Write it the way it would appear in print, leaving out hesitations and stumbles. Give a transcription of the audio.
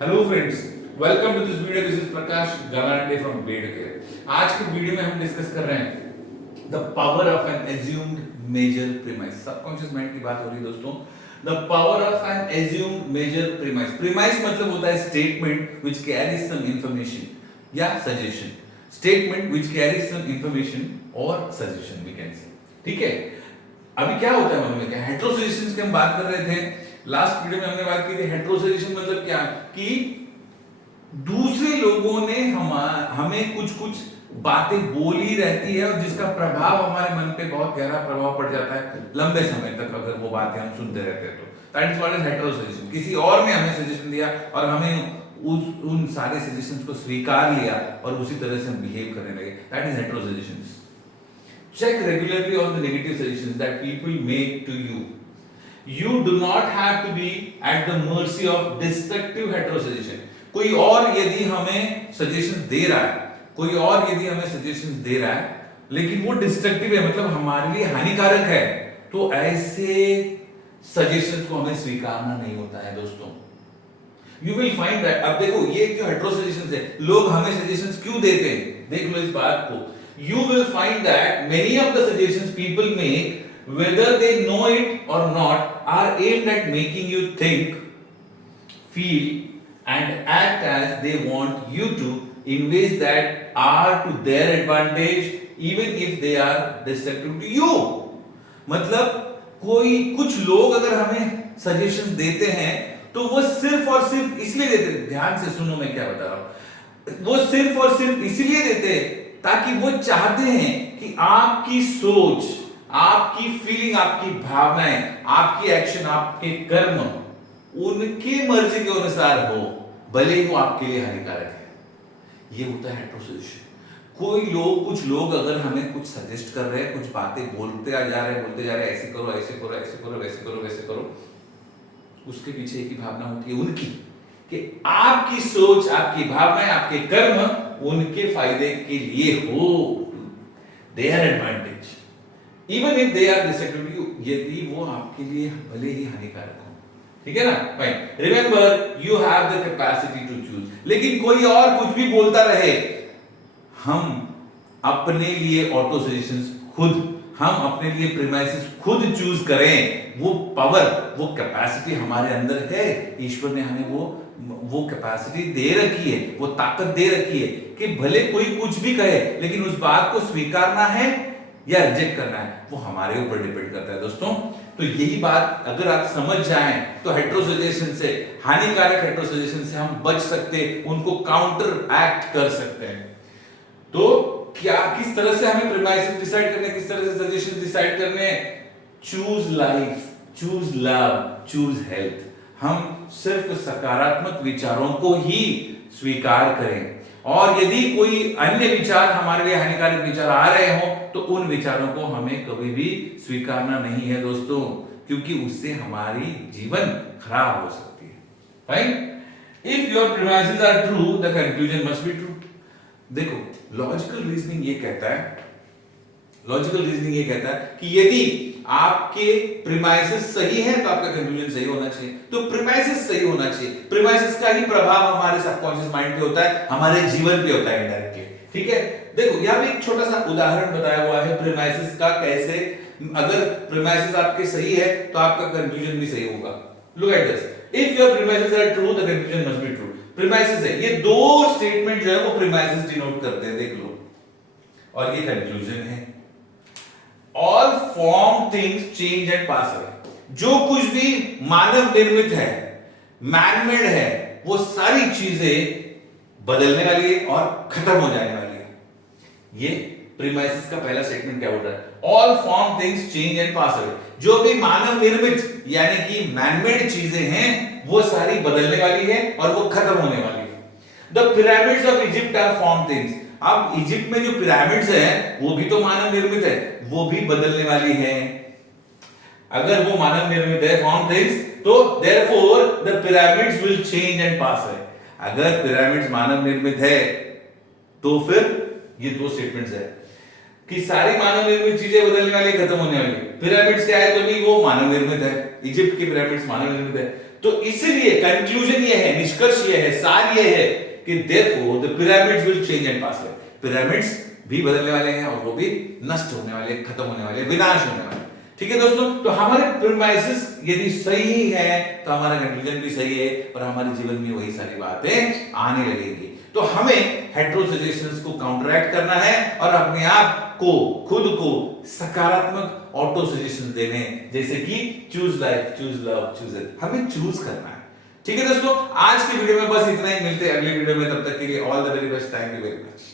Hello friends, welcome to this video. This is Prakash Galande from bed care. आज के video में हम डिस्कस कर रहे हैं the power of an assumed major premise. Subconscious mind की बात हो रही है दोस्तों। The power of an assumed major premise. Premise मतलब होता है statement which carries some information या suggestion. Statement which carries some information और सजेशन वी कैन से। ठीक है, अभी क्या होता है मालूम है क्या? हेटेरोसजेशंस की हम बात कर रहे थे। लास्ट वीडियो में हमने बात की थी हेटेरोसजेशन मतलब क्या, कि दूसरे लोगों ने हमें कुछ कुछ बातें बोली रहती है और जिसका प्रभाव हमारे मन पे बहुत गहरा प्रभाव पड़ जाता है लंबे समय तक, अगर वो बातें हम सुनते रहते हैं तो। That is called as heterosuggestion. किसी और ने हमें सजेशन दिया और हमें उन सारे सजेशंस को स्वीकार लिया और उसी तरह से हम बिहेव करने लगे। That is heterosuggestions. Check regularly on the negative suggestions that people make to you. You do not have to be at the mercy of destructive heterosuggestion. कोई और यदि हमें सजेशंस दे रहा है, कोई और यदि हमें सजेशंस दे रहा है, लेकिन वो डिस्ट्रक्टिव है, मतलब हमारे लिए हानिकारक है, तो ऐसे सजेशंस को हमें स्वीकारना नहीं होता है दोस्तों। You will find that, अब देखो ये जो हेटेरोसजेशंस है, लोग हमें सजेशंस क्यों देते हैं, देख लो इस बात को। You will find that many of the suggestions people make, whether they know it or not, are aimed at making you think, feel, and act as they want you to in ways that are to their advantage, even if they are destructive to you. मतलब कोई कुछ लोग अगर हमें suggestions देते हैं तो वो सिर्फ और सिर्फ इसलिए देते हैं, ध्यान से सुनो मैं क्या बता रहा हूं, वो सिर्फ और सिर्फ इसलिए देते हैं ताकि वो चाहते हैं कि आपकी सोच, आपकी फीलिंग, आपकी भावनाएं, आपकी एक्शन, आपके कर्म उनकी मर्जी के अनुसार हो, भले ही वो आपके लिए हानिकारक है। ये होता है हेटेरोसजेशन। कुछ लोग अगर हमें कुछ सजेस्ट कर रहे हैं, कुछ बातें बोलते जा रहे हैं, ऐसे करो, ऐसे करो, ऐसे करो, वैसे करो, वैसे करो, उसके पीछे एक ही भावना होती है उनकी, कि आपकी सोच, आपकी भावनाएं, आपके कर्म उनके फायदे के लिए हो, their advantage, even if they are destructive to you, यदि वो आपके लिए भले ही हानिकारक हो। ठीक है ना? Fine. Remember, you have the capacity to choose. लेकिन कोई और कुछ भी बोलता रहे, हम अपने लिए ऑटो सजेशंस खुद, हम अपने लिए प्रीमाइसेस खुद चूज करें, वो पावर, वो कैपेसिटी हमारे अंदर है। ईश्वर ने हमें वो कैपेसिटी दे रखी है, वो ताकत दे रखी है कि भले कोई कुछ भी कहे, लेकिन उस बात को स्वीकारना है या रिजेक्ट करना है, वो हमारे ऊपर डिपेंड करता है दोस्तों। तो यही बात अगर आप समझ जाएं तो हेटेरोसजेशन से, हानिकारक हेटेरोसजेशन से हम बच सकते, उनको काउंटर एक्ट कर सकते हैं। तो क्या, किस तरह से हमें प्रीमाइसेस डिसाइड करने, किस तरह से सजेशन डिसाइड करने? Choose life, choose love, choose health. हम सिर्फ सकारात्मक विचारों को ही स्वीकार करें, और यदि कोई अन्य विचार, हमारे लिए हानिकारक विचार आ रहे हो, तो उन विचारों को हमें कभी भी स्वीकारना नहीं है दोस्तों, क्योंकि उससे हमारी जीवन खराब हो सकती है। Right? If your premises are true, the conclusion must be true. देखो, लॉजिकल रीजनिंग ये कहता है कि यदि आपके प्रीमाइसेस सही हैं तो आपका कंक्लूजन सही होना चाहिए, तो प्रीमाइसेस सही होना चाहिए। प्रीमाइसेस का ही प्रभाव हमारे सबकॉन्शियस माइंड पे होता है, हमारे जीवन पे होता है इनडायरेक्टली। ठीक है, देखो यहां पे एक छोटा सा उदाहरण बताया हुआ है प्रीमाइसेस का, कैसे अगर प्रीमाइसेस आपके सही है तो आपका कंक्लूजन भी सही होगा। Look at this, if your premises are true, the conclusion must be true. Premises है, ये दो स्टेटमेंट जो है वो प्रीमाइसेस डिनोट करते हैं, देख लो, और ये कंक्लूजन है। All formed things change and pass away. जो कुछ भी मानव निर्मित है, मैनमेड है, वो सारी चीजें बदलने वाली है और खत्म हो जाने वाली है। ये प्रीमाइसेस का पहला स्टेटमेंट क्या बोल रहा है? All formed things change and pass away. जो भी मानव निर्मित यानी कि मैनमेड चीजें हैं, वो सारी बदलने वाली है और वो खत्म होने वाली है। The pyramids of Egypt are formed things. अब इजिप्ट में जो पिरामिड्स हैं वो भी तो मानव निर्मित है, वो भी बदलने वाली है। अगर वो मानव निर्मित है, फॉर्म थिंग्स, तो therefore the pyramids will change and pass away. अगर पिरामिड्स मानव निर्मित है तो फिर ये दो स्टेटमेंट्स है कि सारी मानव निर्मित चीजें बदलने वाली, खत्म होने वाली। पिरामिड्स क्या है तो भी वो मानव निर्मित है, इजिप्ट की पिरामिड्स मानव निर्मित है, तो इसलिए कंक्लूजन ये है, निष्कर्ष ये है, सार ये है कि therefore the pyramids will change and pass away. Pyramids भी बदलने वाले हैं और वो भी नष्ट होने वाले, खत्म होने वाले, विनाश होने वाले। ठीक है दोस्तों, तो हमारे प्रीमाइसेस यदि सही है तो हमारा कंक्लूजन भी सही है और हमारे जीवन में वही सारी बातें आने लगेंगी। तो हमें हेटेरोसजेशंस को काउंटरैक्ट करना है और अपने आप को, खुद को सकारात्मक ऑटो सजेशन देने, जैसे कि choose life, choose love, choose it. हमें चूज करना है। ठीक है दोस्तों, आज की वीडियो में बस इतना ही। मिलते हैं अगली वीडियो में, तब तक के लिए all the very best. Thank you very much.